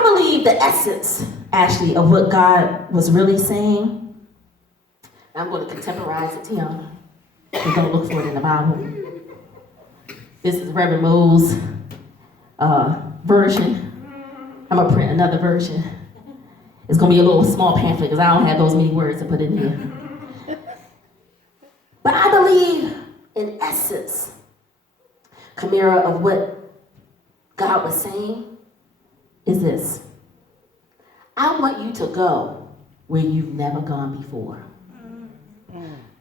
I believe the essence, actually, of what God was really saying, I'm going to contemporize it to y'all. We're going to look for it in the Bible. This is Reverend Mo's version. I'm going to print another version. It's going to be a little small pamphlet because I don't have those many words to put in here. But I believe, in essence, Camara, of what God was saying is this. I want you to go where you've never gone before.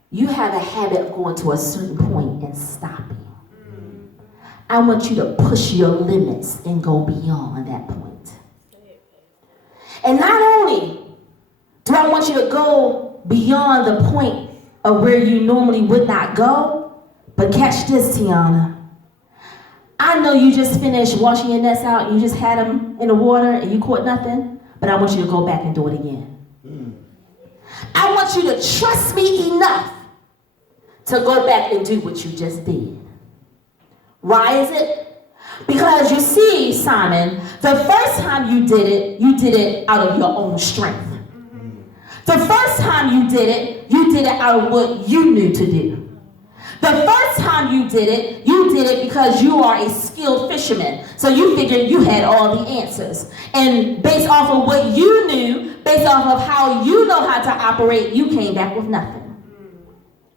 You have a habit of going to a certain point and stopping. I want you to push your limits and go beyond that point. And not only do I want you to go beyond the point of where you normally would not go, but catch this, Tiana. I know you just finished washing your nets out, you just had them in the water and you caught nothing, but I want you to go back and do it again. I want you to trust me enough to go back and do what you just did. Why is it? Because you see, Simon, the first time you did it out of your own strength. The first time you did it out of what you knew to do. The first time you did it because you are a skilled fisherman. So you figured you had all the answers. And based off of what you knew, based off of how you know how to operate, you came back with nothing.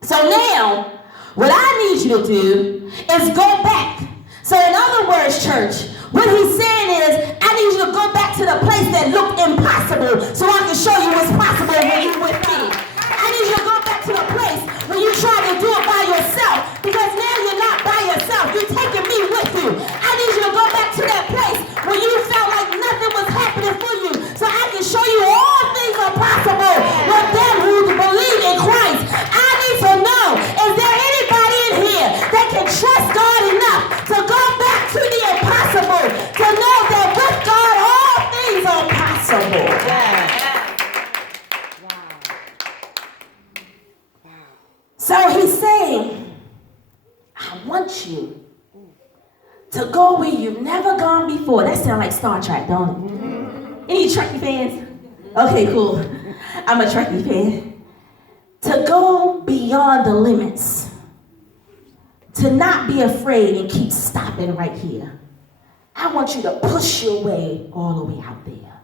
So now, what I need you to do is go back. So in other words, church, what he's saying is, I need you to go back to the place that looked impossible so I can show you what's possible when you're with me. I need you to go back to the place where you try to do it by yourself, because now you're not by yourself. You're taking me with you. I need you to go back to that place where you felt like nothing was happening for you, so I can show you all things are possible with them who believe in Christ. I need to know, is there anybody in here that can trust God enough to go back to the impossible, to know that with God all things are possible? So he's saying, I want you to go where you've never gone before. That sounds like Star Trek, don't it? Any Trekkie fans? Okay, cool. I'm a Trekkie fan. To go beyond the limits. To not be afraid and keep stopping right here. I want you to push your way all the way out there.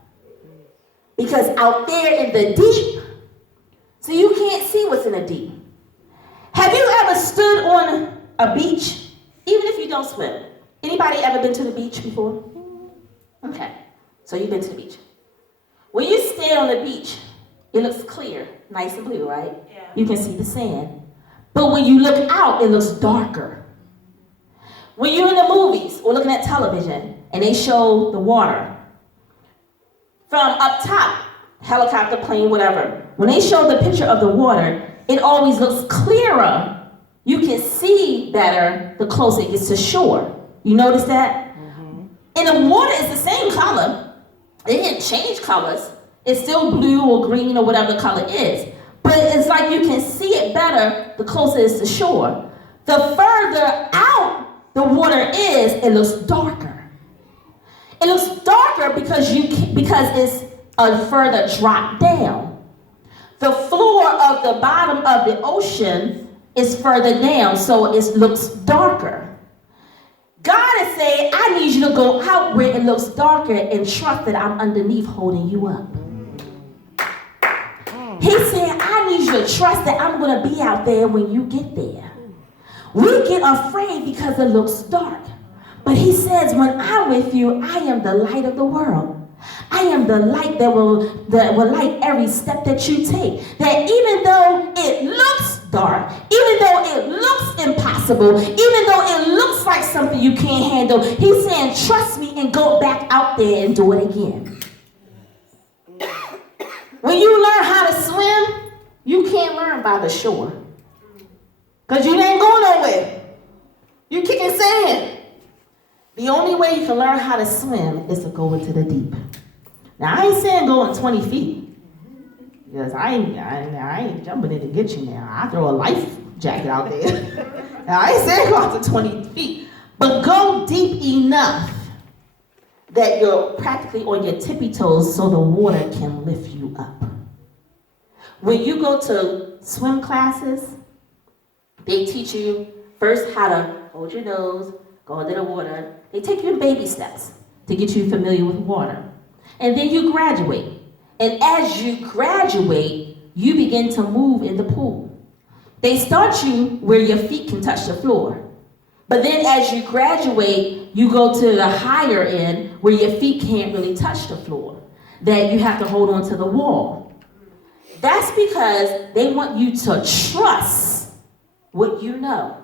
Because out there in the deep, so you can't see what's in the deep. Have you ever stood on a beach, even if you don't swim? Anybody ever been to the beach before? Okay, so you've been to the beach. When you stand on the beach, it looks clear, nice and blue, right? Yeah. You can see the sand. But when you look out, it looks darker. When you're in the movies or looking at television and they show the water, from up top, helicopter, plane, whatever, when they show the picture of the water, it always looks clearer. You can see better the closer it gets to shore. You notice that? Mm-hmm. And the water is the same color. It didn't change colors. It's still blue or green or whatever the color is. But it's like you can see it better the closer it is to shore. The further out the water is, it looks darker. It looks darker because it's a further drop down. The floor of the bottom of the ocean is further down, so it looks darker. God is saying, I need you to go out where it looks darker and trust that I'm underneath holding you up. He's saying, I need you to trust that I'm going to be out there when you get there. We get afraid because it looks dark. But he says, when I'm with you, I am the light of the world. I am the light that will light every step that you take. That even though it looks dark, even though it looks impossible, even though it looks like something you can't handle, he's saying, trust me and go back out there and do it again. When you learn how to swim, you can't learn by the shore. Because you ain't going nowhere. You're kicking sand. The only way you can learn how to swim is to go into the deep. Now, I ain't saying go in 20 feet. Because I ain't jumping in to get you now. I throw a life jacket out there. Now, I ain't saying go out to 20 feet. But go deep enough that you're practically on your tippy toes so the water can lift you up. When you go to swim classes, they teach you first how to hold your nose, go under the water. They take you in baby steps to get you familiar with water. And then you graduate. And as you graduate, you begin to move in the pool. They start you where your feet can touch the floor. But then as you graduate, you go to the higher end where your feet can't really touch the floor, that you have to hold on to the wall. That's because they want you to trust what you know.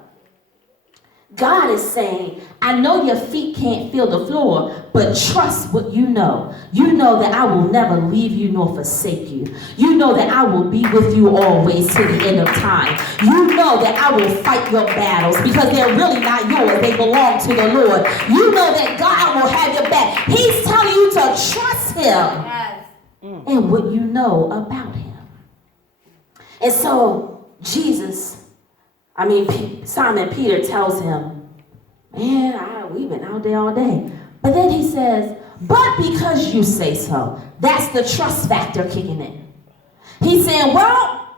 God is saying, I know your feet can't feel the floor, but trust what you know. You know that I will never leave you nor forsake you. You know that I will be with you always to the end of time. You know that I will fight your battles because they're really not yours. They belong to the Lord. You know that God will have your back. He's telling you to trust him and what you know about him. And so Simon Peter tells him, man, we've been out there all day. But then he says, but because you say so. That's the trust factor kicking in. He's saying, well,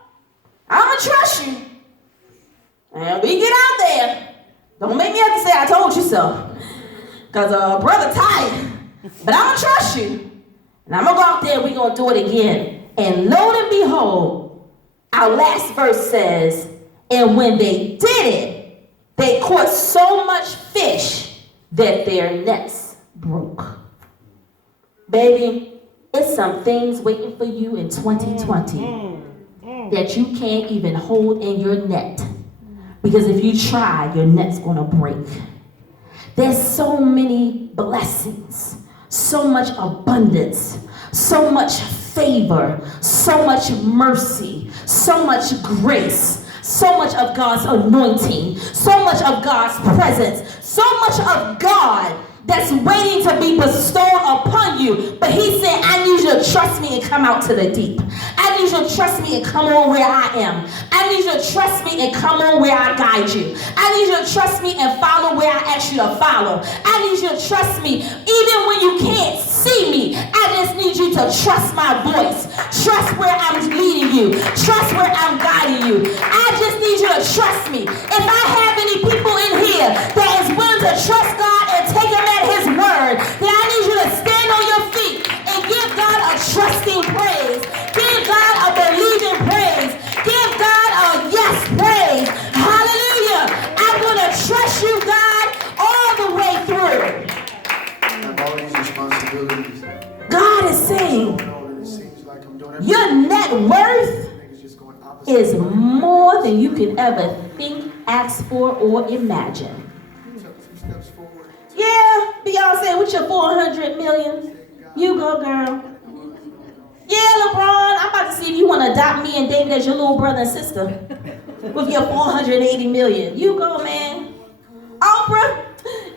I'm going to trust you. And we get out there. Don't make me have to say I told you so. Because brother tired. But I'm going to trust you. And I'm going to go out there and we're going to do it again. And lo and behold, our last verse says, and when they did it, they caught so much fish that their nets broke. Baby, it's some things waiting for you in 2020 that you can't even hold in your net. Because if you try, your net's going to break. There's so many blessings, so much abundance, so much favor, so much mercy, so much grace, so much of God's anointing, so much of God's presence, so much of God that's waiting to be bestowed upon you. But he said, I need you to trust me and come out to the deep. I need you to trust me and come on where I am. I need you to trust me and come on where I guide you. I need you to trust me and follow where I ask you to follow. I need you to trust me even when you can't see me. I just need you to trust my voice. Trust where I'm leading you. Trust where I'm guiding you. I just need you to trust me. If I have any people in here that is willing to trust God and take him at his word, then I need you to stand on your feet and give God a trusting praise. Give God a believing praise. Give God a yes praise. Hallelujah. I'm going to trust you, God, all the way through. I have all these responsibilities. God is saying, your net worth is more than you can ever think, ask for, or imagine. Yeah, Beyonce, with your 400 million. You go, girl. Yeah, LeBron, I'm about to see if you want to adopt me and David as your little brother and sister with your 480 million. You go, man. Oprah,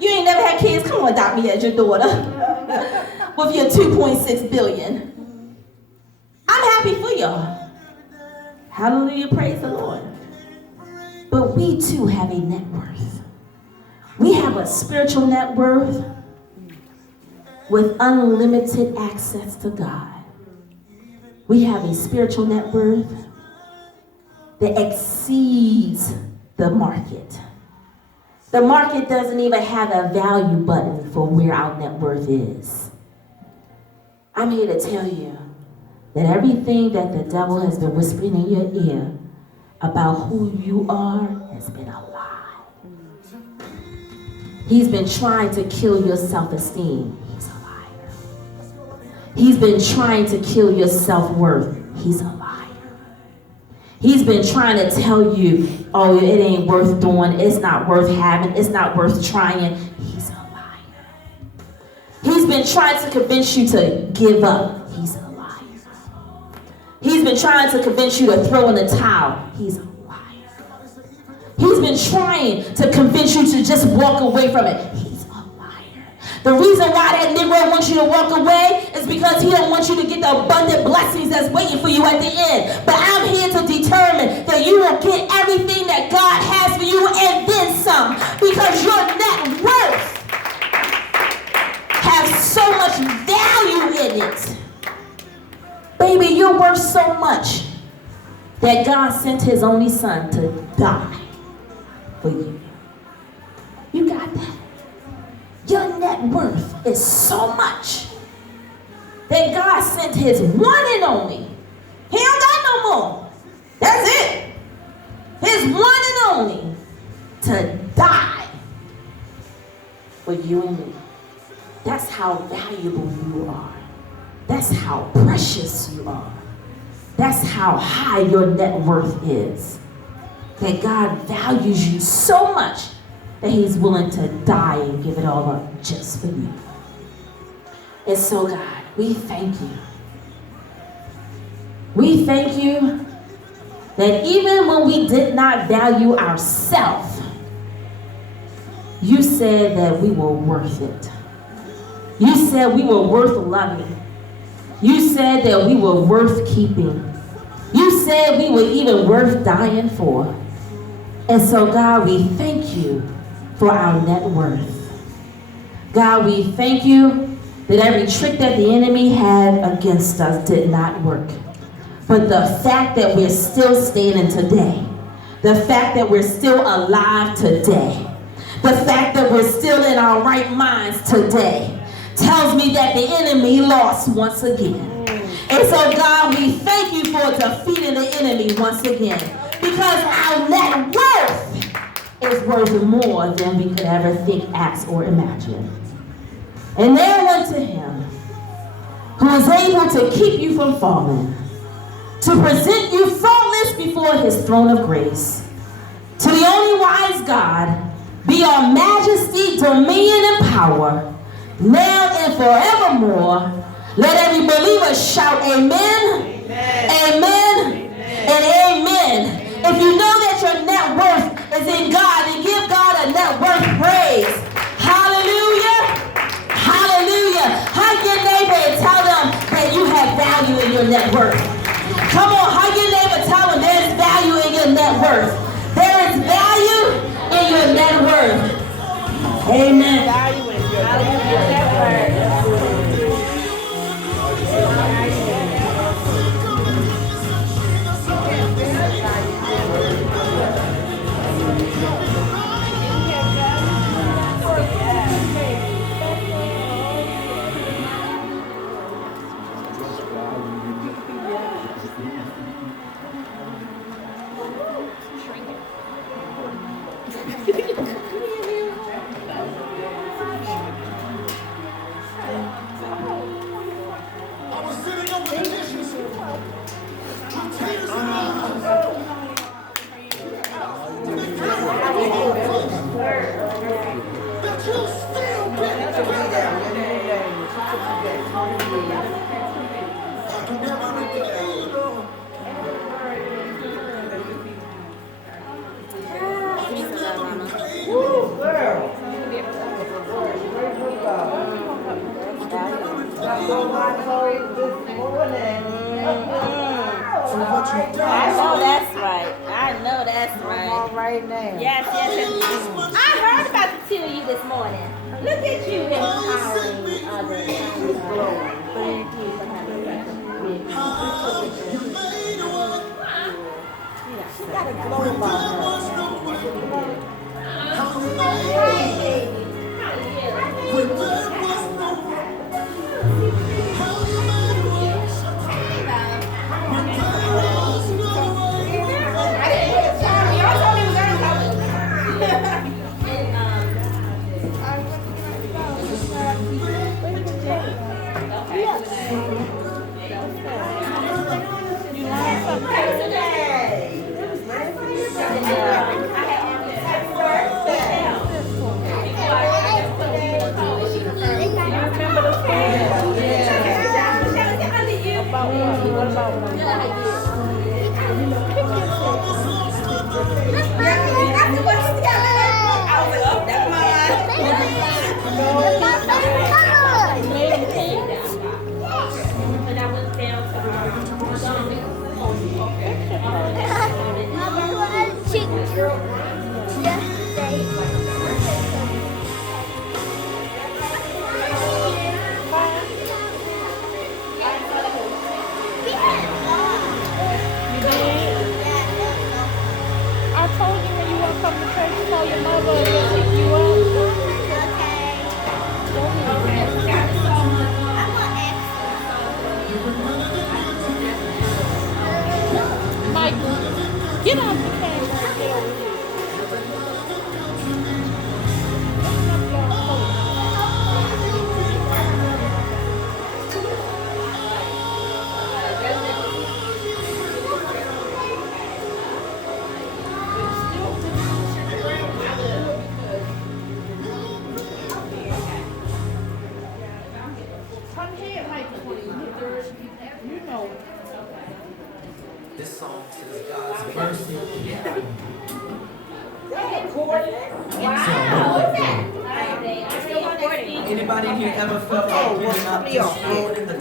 you ain't never had kids. Come on, adopt me as your daughter with your 2.6 billion. I'm happy for y'all. Hallelujah, praise the Lord. But we too have a net worth. We have a spiritual net worth with unlimited access to God. We have a spiritual net worth that exceeds the market. The market doesn't even have a value button for where our net worth is. I'm here to tell you that everything that the devil has been whispering in your ear about who you are has been a lie. He's been trying to kill your self-esteem. He's a liar. He's been trying to kill your self-worth. He's a liar. He's been trying to tell you, oh, it ain't worth doing, it's not worth having, it's not worth trying. He's a liar. He's been trying to convince you to give up. He's a liar. He's been trying to convince you to throw in the towel. He's a liar. He's been trying to convince you to just walk away from it. He's a liar. The reason why that Negro wants you to walk away is because he don't want you to get the abundant blessings that's waiting for you at the end. But I'm here to determine that you will get everything that God has for you and then some, because your net worth has has so much value in it. Baby, you're worth so much that God sent his only son to die for you. You got that? Your net worth is so much that God sent his one and only. He don't got no more. That's it. His one and only to die for you and me. That's how valuable you are. That's how precious you are. That's how high your net worth is. That God values you so much that he's willing to die and give it all up just for you. And so, God, we thank you. We thank you that even when we did not value ourselves, you said that we were worth it. You said we were worth loving. You said that we were worth keeping. You said we were even worth dying for. And so, God, we thank you for our net worth. God, we thank you that every trick that the enemy had against us did not work. But the fact that we're still standing today, the fact that we're still alive today, the fact that we're still in our right minds today, tells me that the enemy lost once again. And so, God, we thank you for defeating the enemy once again. Because our net worth is worth more than we could ever think, ask, or imagine. And there unto him who is able to keep you from falling, to present you faultless before his throne of grace. To the only wise God, be all majesty, dominion, and power, now and forevermore. Let every believer shout amen, amen, amen, and amen. If you know that your net worth is in God, then give God a net worth praise. Hallelujah. Hallelujah. Hug your neighbor and tell them that you have value in your net worth. Come on, hug your neighbor, tell them there's value in your net worth. There is value in your net worth. Amen. Value in your net worth. I know that's right. I know that's right. All right now. Yes, yes. I heard about the two of you this morning. Look at you empowering others. Thank you. She got a glow about her. Come here, Mike 23rd. You know. This song says God's mercy. Anybody here ever felt like giving up, just throwing in the towel?